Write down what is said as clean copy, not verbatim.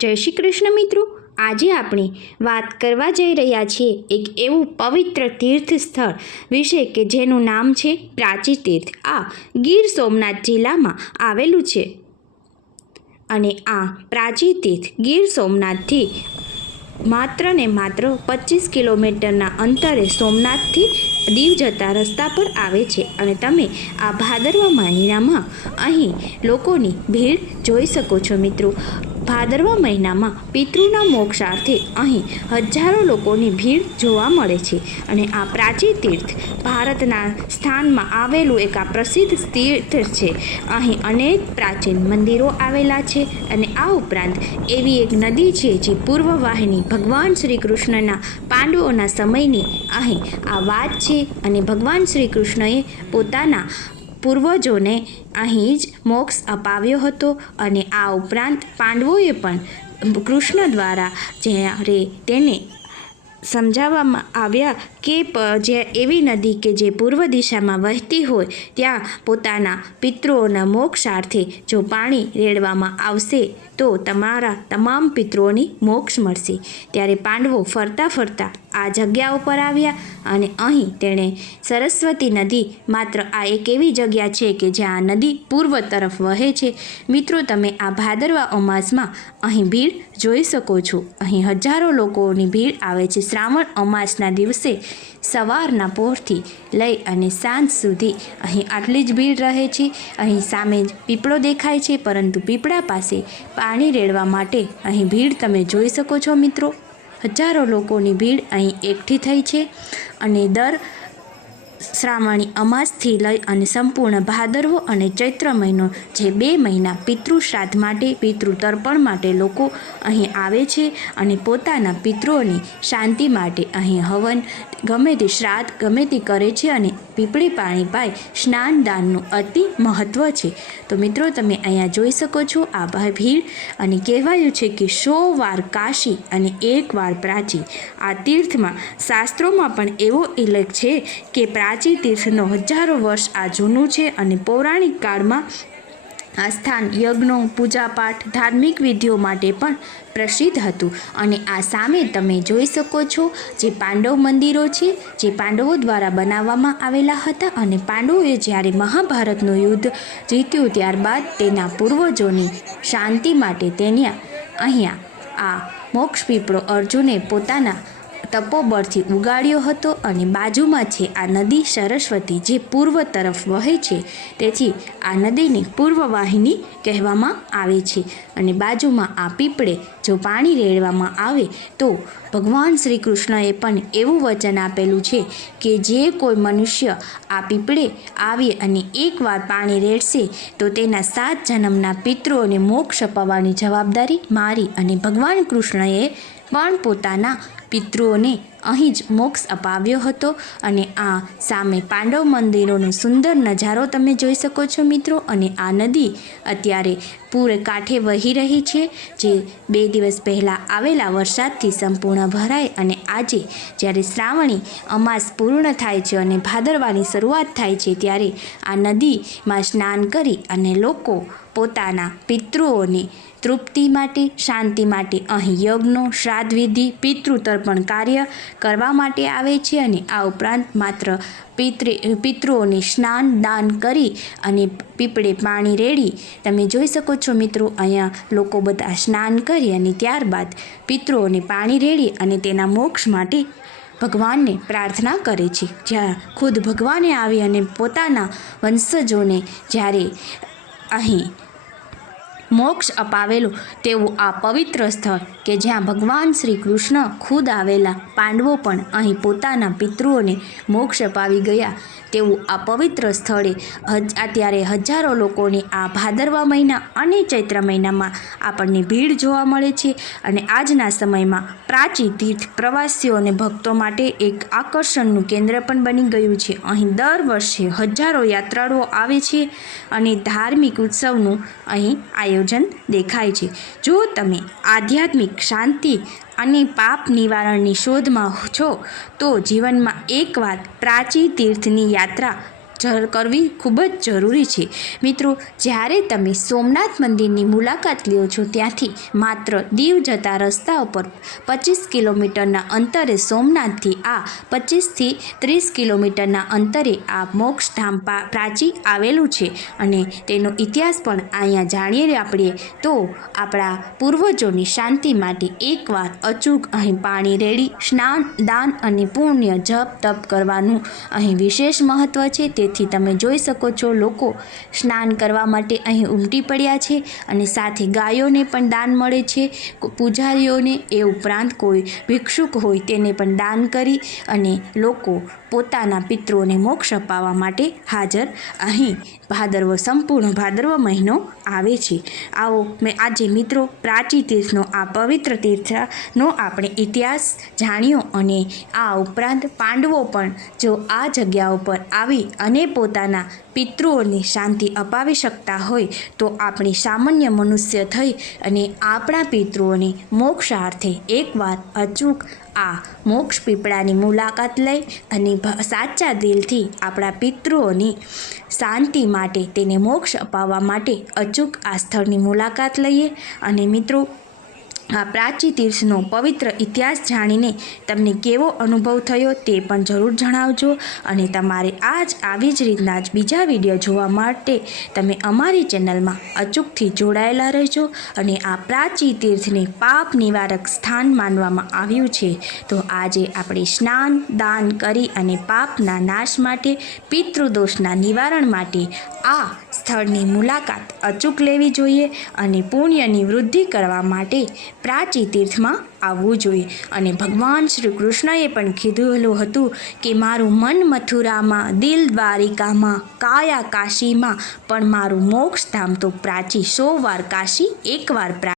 જય શ્રી કૃષ્ણ મિત્રો, આજે આપણે વાત કરવા જઈ રહ્યા છીએ એક એવું પવિત્ર તીર્થ સ્થળ વિશે કે જેનું નામ છે પ્રાચી તીર્થ. આ ગીર સોમનાથ જિલ્લામાં આવેલું છે અને આ પ્રાચી તીર્થ ગીર સોમનાથથી માત્ર ને માત્ર 25 કિલોમીટરના અંતરે સોમનાથથી દીવ જતા રસ્તા પર આવે છે. અને તમે આ ભાદરવા મહિનામાં અહીં લોકોની ભીડ જોઈ શકો છો. મિત્રો, ભાદરવા મહિનામાં પિતૃના મોક્ષાર્થે અહીં હજારો લોકોની ભીડ જોવા મળે છે. અને આ પ્રાચી તીર્થ ભારતના સ્થાનમાં આવેલું એક આ પ્રસિદ્ધ તીર્થ છે. અહીં અનેક પ્રાચીન મંદિરો આવેલા છે અને આ ઉપરાંત એવી એક નદી છે જે પૂર્વવાહિની ભગવાન શ્રી કૃષ્ણના પાંડવોના સમયની અહીં આ વાત છે. અને ભગવાન શ્રી કૃષ્ણએ પોતાના પૂર્વજોને અહીં જ મોક્ષ અપાવ્યો હતો. અને આ ઉપરાંત પાંડવોએ પણ કૃષ્ણ દ્વારા જ્યારે તેને સમજાવવામાં આવ્યા કે જે એવી નદી કે જે પૂર્વ દિશામાં વહેતી હોય ત્યાં પોતાના પિતૃઓના મોક્ષાર્થે જો પાણી રેડવામાં આવશે તો તમારા તમામ પિતૃઓની મોક્ષ મળશે. ત્યારે પાંડવો ફરતા ફરતા આ જગ્યા ઉપર આવ્યા અને અહીં તેણે સરસ્વતી નદી માત્ર આ એક એવી જગ્યા છે કે જ્યાં નદી પૂર્વ તરફ વહે છે. મિત્રો, તમે આ ભાદરવા અમાસમાં અહીં ભીડ જોઈ શકો છો. અહીં હજારો લોકોની ભીડ આવે છે. શ્રાવણ અમાસના દિવસે સવારના પહોરથી લઈ અને સાંજ સુધી અહીં આટલી જ ભીડ રહે છે. અહીં સામે જ પીપળો દેખાય છે, પરંતુ પીપળા પાસે પાણી રેડવા માટે અહીં ભીડ તમે જોઈ શકો છો. મિત્રો, હજારો લોકોની ભીડ અહીં એકઠી થઈ છે. અને દર શ્રાવણી અમાસથી લઈ અને સંપૂર્ણ ભાદરવો અને ચૈત્ર મહિનો જે 2 મહિના પિતૃ શ્રાદ્ધ માટે, પિતૃ તર્પણ માટે લોકો અહીં આવે છે અને પોતાના પિતૃઓની શાંતિ માટે અહીં હવન ગમે તે શ્રાદ્ધ ગમે તે કરે છે અને પીપળી પાણી પાઈ સ્નાન દાનનું અતિ મહત્ત્વ છે. તો મિત્રો, તમે અહીંયા જોઈ શકો છો આ ભીડ. અને કહેવાયું છે કે 100 વાર કાશી અને 1 વાર પ્રાચી. આ તીર્થમાં શાસ્ત્રોમાં પણ એવો ઉલ્લેખ છે કે પ્રાચી તીર્થનો હજારો વર્ષ આ જૂનું છે અને પૌરાણિક કાળમાં આ સ્થાન યજ્ઞો, પૂજાપાઠ, ધાર્મિક વિધિઓ માટે પણ પ્રસિદ્ધ હતું. અને આ સામે તમે જોઈ શકો છો જે પાંડવ મંદિરો છે જે પાંડવો દ્વારા બનાવવામાં આવેલા હતા. અને પાંડવોએ જ્યારે મહાભારતનું યુદ્ધ જીત્યું ત્યારબાદ તેના પૂર્વજોની શાંતિ માટે તેને અહીંયા આ મોક્ષ પીપળો અર્જુને પોતાના તપોબળથી ઉગાડ્યો હતો. અને બાજુમાં છે આ નદી સરસ્વતી જે પૂર્વ તરફ વહે છે, તેથી આ નદીની પૂર્વવાહિની કહેવામાં આવે છે. અને બાજુમાં આ પીપળે જો પાણી રેડવામાં આવે તો ભગવાન શ્રી કૃષ્ણએ પણ એવું વચન આપેલું છે કે જે કોઈ મનુષ્ય આ પીપળે આવે અને એકવાર પાણી રેડશે તો તેના 7 જન્મના પિતૃઓને મોક્ષ અપાવવાની જવાબદારી મારી. અને ભગવાન કૃષ્ણએ પણ પોતાના પિતૃઓને અહીં જ મોક્ષ અપાવ્યો હતો. અને આ સામે પાંડવ મંદિરોનો સુંદર નજારો તમે જોઈ શકો છો. મિત્રો, અને આ નદી અત્યારે પૂરે કાંઠે વહી રહી છે જે 2 દિવસ પહેલાં આવેલા વરસાદથી સંપૂર્ણ ભરાય. અને આજે જ્યારે શ્રાવણી અમાસ પૂર્ણ થાય છે અને ભાદરવાની શરૂઆત થાય છે ત્યારે આ નદીમાં સ્નાન કરી અને લોકો પોતાના પિતૃઓને તૃપ્તિ માટે, શાંતિ માટે અહીં યજ્ઞો, શ્રાદ્ધ વિધિ, પિતૃ તર્પણ કાર્ય કરવા માટે આવે છે. અને આ ઉપરાંત માત્ર પિતૃઓને સ્નાન દાન કરી અને પીપળે પાણી રેડી તમે જોઈ શકો છો. મિત્રો, અહીંયા લોકો બધા સ્નાન કરી અને ત્યારબાદ પિતૃઓને પાણી રેડી અને તેના મોક્ષ માટે ભગવાનને પ્રાર્થના કરે છે. જ્યાં ખુદ ભગવાને આવી અને પોતાના વંશજોને જ્યારે અહીં મોક્ષ અપાવેલું તેવું આ પવિત્ર સ્થળ કે જ્યાં ભગવાન શ્રી કૃષ્ણ ખુદ આવેલા, પાંડવો પણ અહીં પોતાના પિતૃઓને મોક્ષ અપાવી ગયા તેવું આ પવિત્ર સ્થળે અત્યારે હજારો લોકોની આ ભાદરવા મહિના અને ચૈત્ર મહિનામાં આપણને ભીડ જોવા મળે છે. અને આજના સમયમાં પ્રાચી તીર્થ પ્રવાસીઓ અને ભક્તો માટે એક આકર્ષણનું કેન્દ્ર પણ બની ગયું છે. અહીં દર વર્ષે હજારો યાત્રાળુઓ આવે છે અને ધાર્મિક ઉત્સવનું અહીં આયોજન દેખાય છે. જો તમે આધ્યાત્મિક શાંતિ અને પાપ નિવારણની શોધમાં છો તો જીવનમાં એકવાર પ્રાચી તીર્થની યાત્રા કરવી ખૂબ જ જરૂરી છે. મિત્રો, જ્યારે તમે સોમનાથ મંદિરની મુલાકાત લ્યો છો ત્યાંથી માત્ર દીવ જતા રસ્તા ઉપર 25 કિલોમીટરના અંતરે સોમનાથથી આ 25થી 30 કિલોમીટરના અંતરે આ મોક્ષધામ પ્રાચી આવેલું છે અને તેનો ઇતિહાસ પણ અહીંયા જાણીએ આપણે તો આપણા પૂર્વજોની શાંતિ માટે એકવાર અચૂક અહીં પાણી રેડી સ્નાન, દાન અને પુણ્ય જપ તપ કરવાનું અહીં વિશેષ મહત્ત્વ છે. તેથી તમે જોઈ શકો છો લોકો સ્નાન કરવા માટે અહીં ઉમટી પડ્યા છે અને સાથે ગાયોને પણ દાન મળે છે, પૂજારીઓને, એ ઉપરાંત કોઈ ભિક્ષુક હોય તેને પણ દાન કરી અને લોકો પોતાના પિતૃઓને મોક્ષ અપાવવા માટે હાજર અહીં સંપૂર્ણ ભાદરવો મહિનો આવે છે. આવો આજે મિત્રો પ્રાચી તીર્થનો આ પવિત્ર તીર્થનો આપણે ઇતિહાસ જાણ્યો અને આ ઉપરાંત પાંડવો પણ જો આ જગ્યા ઉપર આવી અને પોતાના પિતૃઓની શાંતિ અપાવી શકતા હોય તો આપણે સામાન્ય મનુષ્ય થઈ અને આપણા પિતૃઓને મોક્ષાર્થે એકવાર અચૂક આ મોક્ષ પીપળાની મુલાકાત લઈ અને સાચા દિલથી આપણા પિતૃઓની શાંતિ માટે તેને મોક્ષ અપાવવા માટે અચૂક આ સ્થળની મુલાકાત લઈએ. અને મિત્રો, આ પ્રાચી તીર્થનો પવિત્ર ઇતિહાસ જાણીને તમને કેવો અનુભવ થયો તે પણ જરૂર જણાવજો અને તમારે આવી જ રીતના જ બીજા વિડીયો જોવા માટે તમે અમારી ચેનલમાં અચૂકથી જોડાયેલા રહેજો. અને આ પ્રાચી તીર્થને પાપ નિવારક સ્થાન માનવામાં આવ્યું છે તો આજે આપણે સ્નાન દાન કરી અને પાપના નાશ માટે, પિતૃદોષના નિવારણ માટે આ સ્થળની મુલાકાત અચૂક લેવી જોઈએ અને પુણ્યની વૃદ્ધિ કરવા માટે પ્રાચી તીર્થમાં આવવું જોઈએ. અને ભગવાન શ્રી કૃષ્ણએ પણ કીધેલું હતું કે મારું મન મથુરામાં, દિલ દ્વારિકામાં, કાયા કાશીમાં, પણ મારું મોક્ષધામ તો પ્રાચી. 100 વાર કાશી, 1 વાર પ્રાચી.